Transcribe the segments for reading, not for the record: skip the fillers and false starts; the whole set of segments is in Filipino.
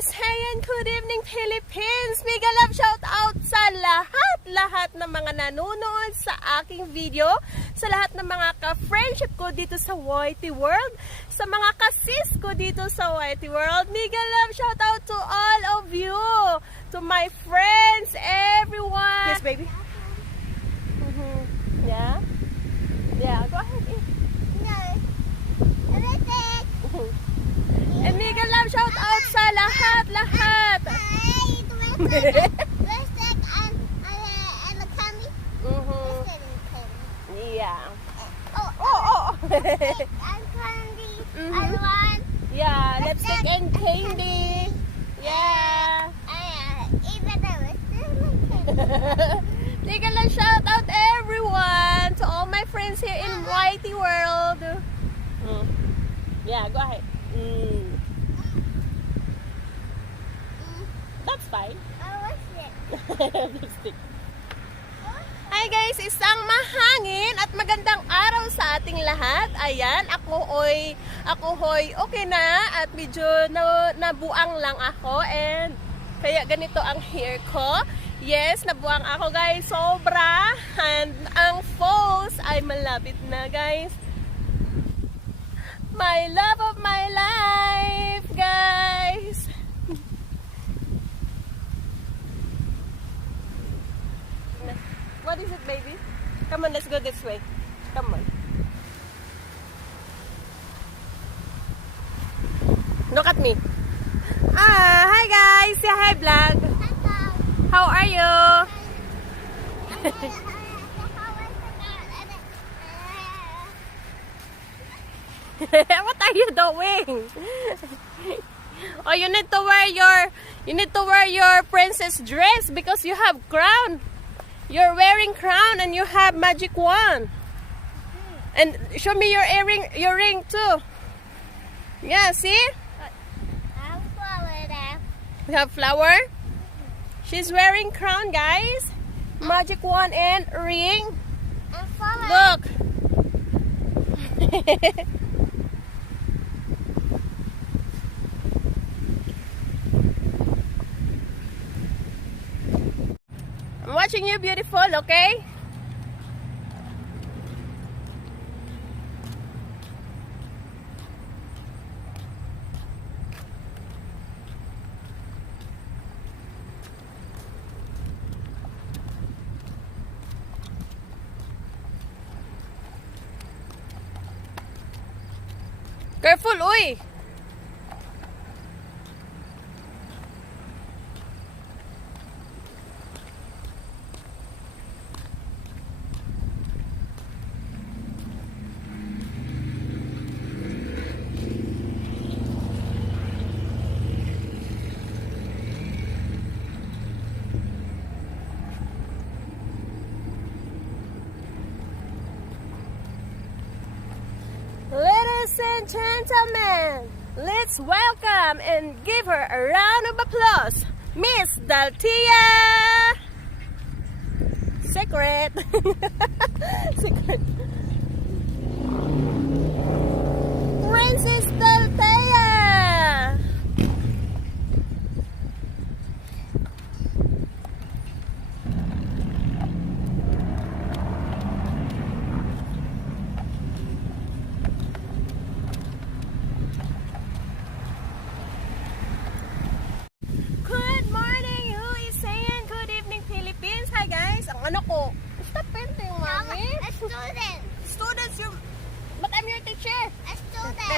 Isayan, good evening Philippines! Mega love shout out sa lahat ng mga nanonood sa aking video, sa lahat ng mga ka-friendship ko dito sa YT World, sa mga ka-sis ko dito sa YT World. Mega love shout out to all of you, to my friends, everyone. Yes, baby? Yeah? Yeah, go ahead. And mega love shout out sa lahat. Yeah. Oh. And candy. I want. Yeah, lipstick and candy. Yeah. Even the lipstick and candy. Mega love shout out everyone, to all my friends here in YT World. Yeah, go ahead. That's fine. Lipstick. Hi guys, isang mahangin at magandang araw sa ating lahat. Ayan, ako hoy okay na at medyo nabuang lang ako, and kaya ganito ang hair ko. Yes, nabuang ako guys, sobra, and ang falls ay malapit na guys. My love of my life, guys. What is it, baby? Come on, let's go this way. Come on. Look at me. Hi guys. Say hi, vlog. How are you? What are you doing? Oh, you need to wear your princess dress because you have crown. You're wearing crown and you have magic wand. And show me your ring too. Yeah, see? You have flower? She's wearing crown, guys. Magic wand and ring. Look. I'm watching you, beautiful, okay? Careful, uy! Ladies and gentlemen, let's welcome and give her a round of applause, Miss Daltia! Secret! Secret! Princess Daltia! Ano ko? Stop painting, mommy. A student. Students, but I'm your teacher. A student.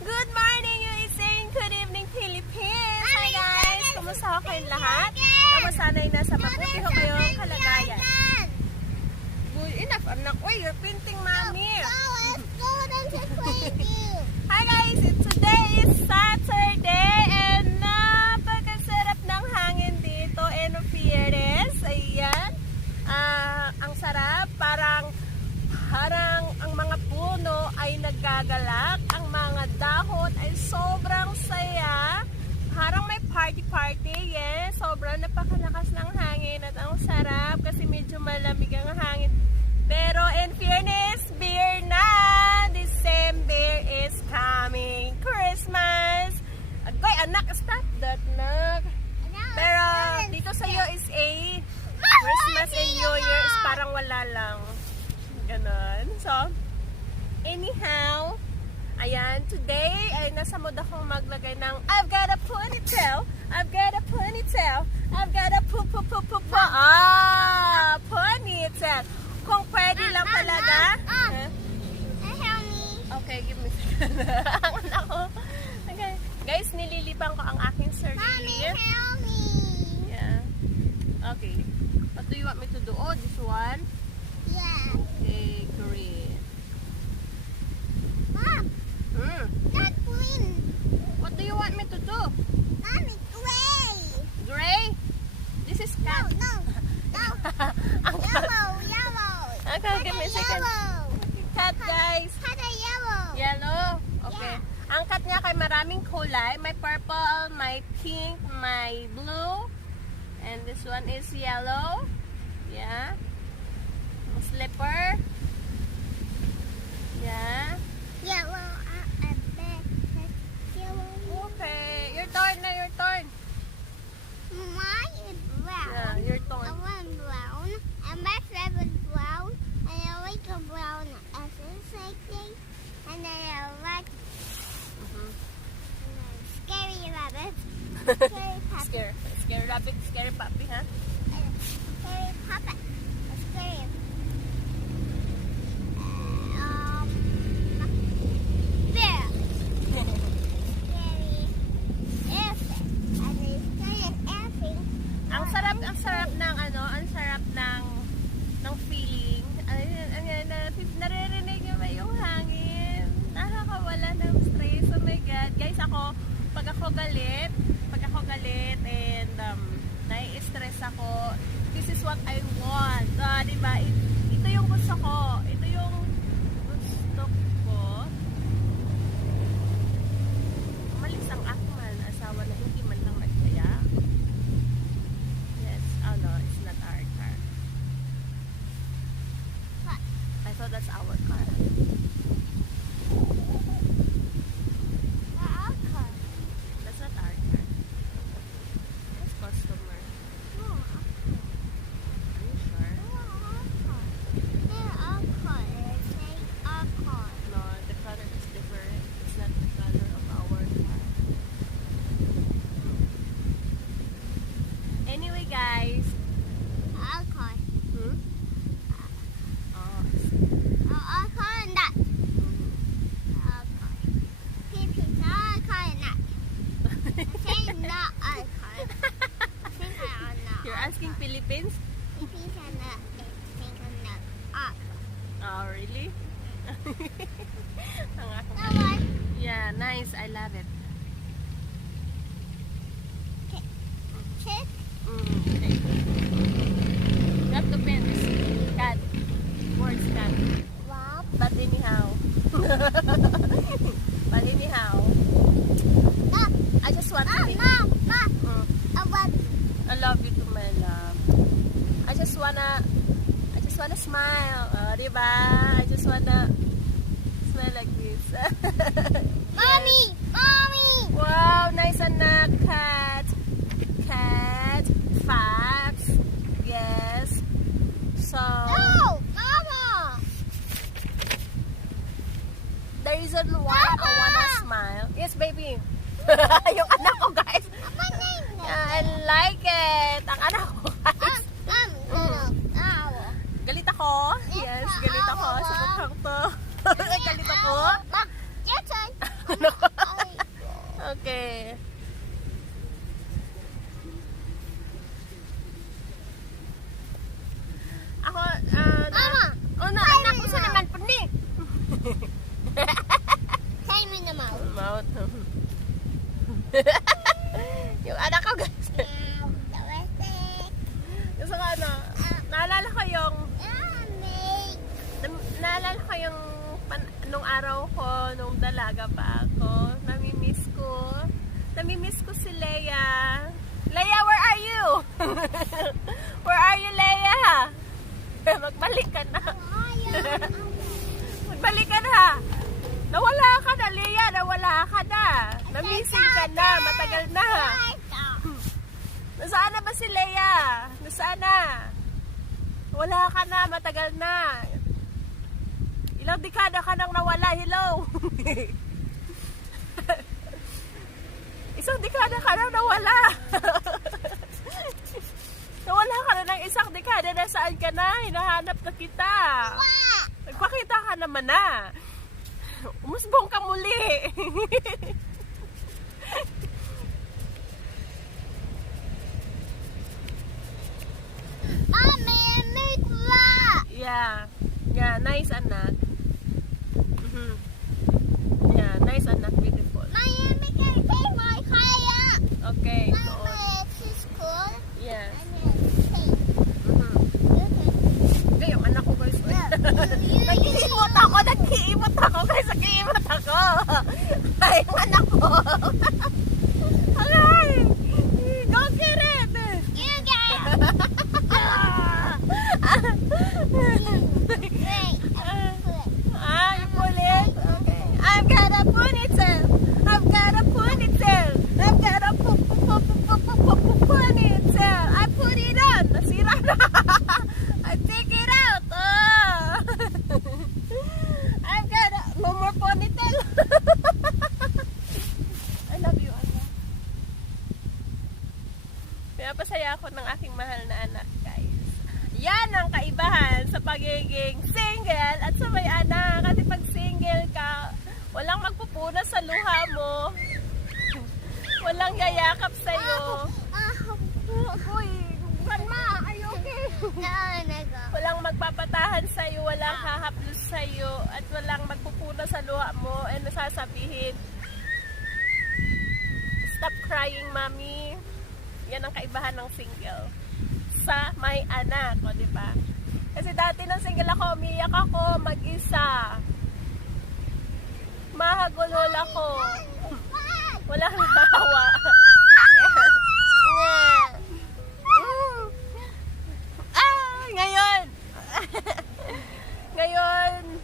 Good morning, UISAYAN. Good evening, Philippines. Hi guys. Kumusta ho kayong lahat? Sana'y nasa mabuti ho kayong kalagayan. Good enough, anak. Uy, you're painting, mommy. A student is waiting. Hi guys, today is Saturday and napakasarap ng hangin dito in Fieres. Ayan. Ang sarap, parang ang mga puno ay nagagalak, ang mga dahon ay sobrang saya. Parang may party-party, yes. Sobrang napakalakas ng hangin at ang sarap kasi medyo malamig ang hangin. Pero in fairness, beer na! December is coming. Christmas! Agoy, anak, God, nak. Pero dito sa iyo is a Christmas and New Year is parang wala lang. Ganon. So, anyhow, ayan, today ay nasa mood akong maglagay ng I've got a ponytail, I've got a ponytail, I've got a ponytail. Kung pwede lang talaga. Help me. Okay, give me ang anak ko. Okay. Guys, nililibang ko ang aking Mommy, sarili. help me. Yeah. Okay. What do you want me to do? Oh, this one. Yeah. Okay, green. Mom, not green. What do you want me to do? Mommy, gray. Gray? This is No, cat. no, no. Yellow. Okay, give me a second. Yellow. Cat, guys. Had a yellow. Yellow? Okay. Ang cat niya kay maraming kulay. May purple, may pink, may blue. And this one is yellow. Yeah. Slipper. Yeah. Yellow. Yellow. Okay. Your turn na, your turn. Mine is brown. Yeah, your I turn. want brown. And my favorite brown. And I like a brown essence like this. And then I like scary rabbit. Scary puppy. Scary rabbit, scary puppy, ha? Scary puppet. Scary. Bear. Scary elephant. And then scary elephant. Ang sarap ng ano, ang sarap ng feeling. Ayan, naririnig niyo ba yung hangin? Nakakawala ng stress. Oh my God. Guys, pag ako galit and nai-stress ako, this is what I want. Diba? Ito yung gusto ko. Ito yung gusto ko. Umalis ang akman, asawa na hindi man lang nagkaya. Yes. Oh no, it's not our car. What? I thought that's our car. That's not our car. That's customer. Are you sure? No, the color is different. It's not the color of our car. Anyway, guys. Hmm? Oh, I see. You're asking Philippines? Oh, really? Ang aking- Yeah, nice. I love it. Okay. You have to pin this cat. Words cat. But anyhow. But anyhow. I just want to eat. I love you too, my love. I just wanna smile. Oh, diba? I just wanna smile like this. Mommy! Wow, nice anak, cat. Cat. Fox. Yes. So, No! Mama! the reason why I wanna smile. Yes, baby. Yung anak ko, guys. Yeah, I like it. Ang anak ko, guys. Galit ako. Yes, galit ako sa mukhang to. Galit ako. Your turn. Ano ko? Okay. Ako, Mama! anak ko sa naman po ni. Time in the mouth. Mouth. Yung anak ko, guys. Gusto ko naalala ko yung nung araw ko, nung dalaga pa ako, namimiss ko si Leia. Leia, where are you? Where are you, Leia? Magbalik ka na. Magbalik ka na. Nawala ka na, Leia. Nawala ka na. Namising ka na. Matagal na. Nasaan na ba si Leia? Nasaan na? Wala ka na, matagal na. Ilang dekada ka nang nawala, hello? Isang dekada ka nang nawala. Nawala ka na ng isang dekada, nasaan ka na? Hinahanap na kita. Nagpakita ka naman na. Umusbong ka muli. Yeah. Yeah, nice anak. Yeah, nice anak, beautiful. Okay, go on. Yeah. Okay, yung anak ko guys. Nag-iimot ako guys. Nag-iimot ako. Ay, yung anak ko. Alay! Go get it! You pull it? Okay. I've got a ponytail. I've got a ponytail. I've got a ponytail. I put it on. Nasira na. I take it out. Oh. I've got a... No more ponytail. I love you, anak. Pinapasaya ako ng aking mahal na anak, guys. Yan ang kaibahan sa pagiging single at sa may anak. Kasi pag single ka, walang magpupunas sa luha mo. Walang yayakap sa'yo. Uy, grandma, are you okay? Walang magpapatahan sa'yo, walang hahaplos sa'yo, at walang magpupunas sa luha mo, and nasasabihin, stop crying, mommy. Yan ang kaibahan ng single sa may anak, o diba? Kasi dati nang single ako, umiyak ako mag-isa. Mahagulol ako. Walang hawa. Ngayon, ngayon,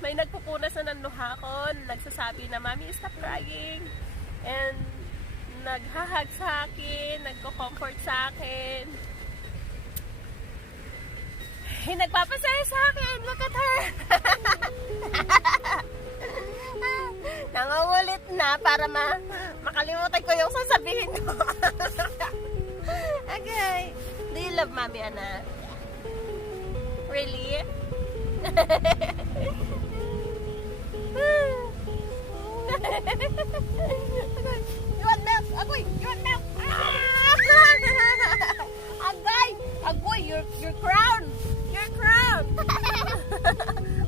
may nagpupunas na ng luha ko, nagsasabi na, Mami, stop crying. And naghahag sa akin, nagko-comfort sa akin. Nagpapasaya sa akin. Look at her. Nangungulit na para makalimutan ko yung sasabihin ko. Okay. Do you love Mommy, anak? Really? You want milk? Agoy! You want milk? Agoy! Agoy! Your crown! Your crown!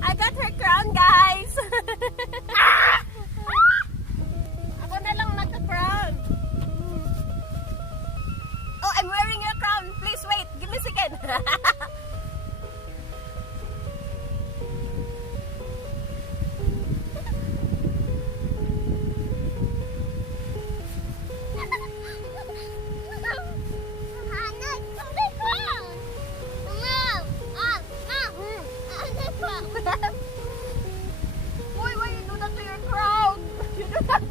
I got her crown, guys! Ako na lang naka-crown. Oh, I'm wearing your crown. Please wait. Give me a second. Why you do that to your crown? You do that.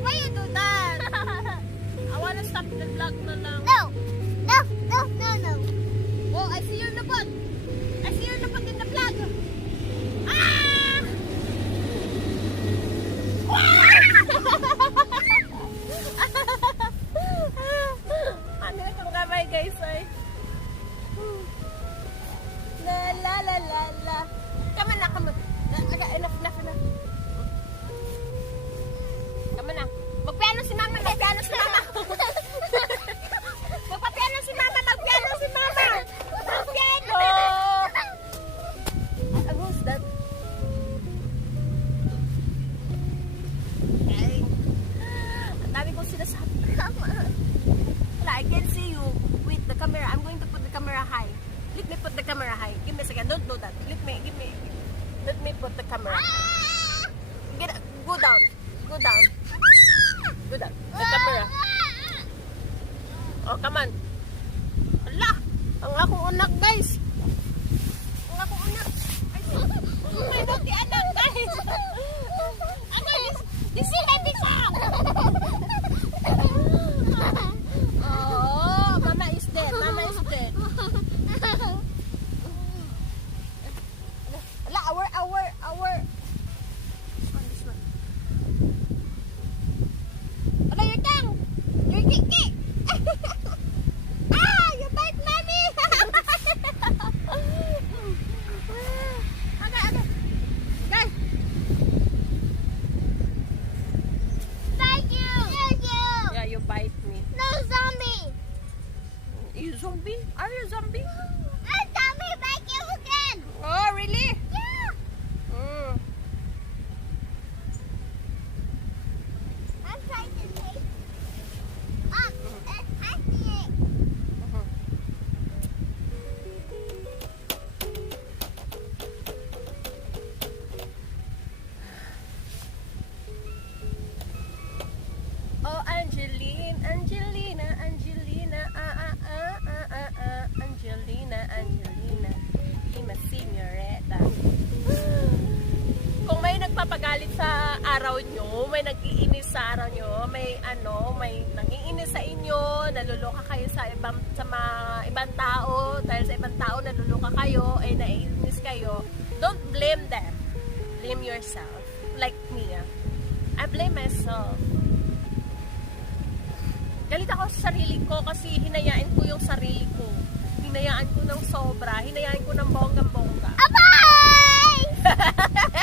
Why you do that? I wanna stop the vlog na lang. No. Oh, I see your lupot. I see your lupot in the vlog. Ah! Ano itong kamay, guys, ay? La. Come on. Enough. Come on. Magpiano si mama. Magpapiano si mama. Magpiano. Who's that? Okay. Ang dami kong sinasabi. Wala, I can see you with the camera. I'm going to put the camera high. Let me put the camera high. Give me a second. Don't do that. Let me put the camera high. Go down. Go down. Go down. The camera. Oh, come on. Ala! Ang akong anak, guys. Ang akong anak. Ay, may naughty anak, guys. Ano, this is baby song. Oh, mama is dead. Mama is dead. Ala, our. This one. Ala, your tongue. Your kiki. Ah, you bite mommy. Okay. Guys. Thank you. Thank you. Yeah, you bite me. No zombie. You zombie? Are you a zombie? A zombie bite you again. Oh, really? Yeah. Mm. I'm trying to take up. I see it. Oh, Angelina, Angelina, Lima Signoretta. Kung may nagpapagalit sa araw nyo, may nag-iinis sa araw nyo, may nangiinis sa inyo, naluloka kayo sa ibang tao, dahil sa ibang tao naluloka kayo, ay naiinis kayo, don't blame them. Blame yourself. Like me. I blame myself. Galit ako sa sarili ko kasi hinayaan ko yung sarili ko. Hinayaan ko ng sobra. Hinayaan ko ng bonggang-bongga. Bye.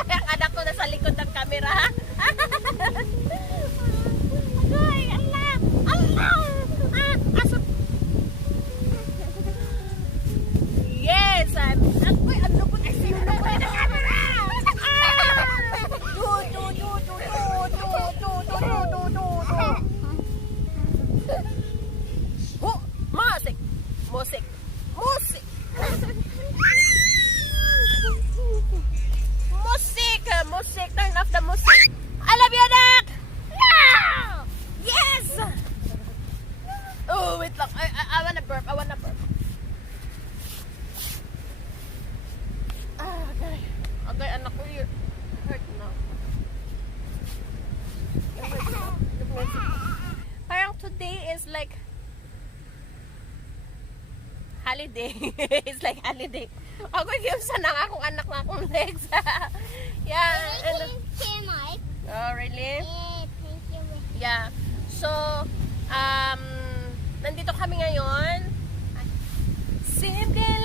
Ang anak ko nasa likod ng camera. Ay, Allah! Allah! Aso. Yes! Uy, ang lupot na siya. Ang lupot na camera! Musik. Musik. Turn off the music. I love you, anak! Yeah! Yes! Oh, wait lang. I wanna burp. Okay. Okay, anak ko, you're hurt now. Parang today is like holiday. It's like holiday. Ako yung sana nga akong anak na akong legs. Yeah. Mike. Oh, really? Yeah, thank you. Yeah. So, nandito kami ngayon. Simple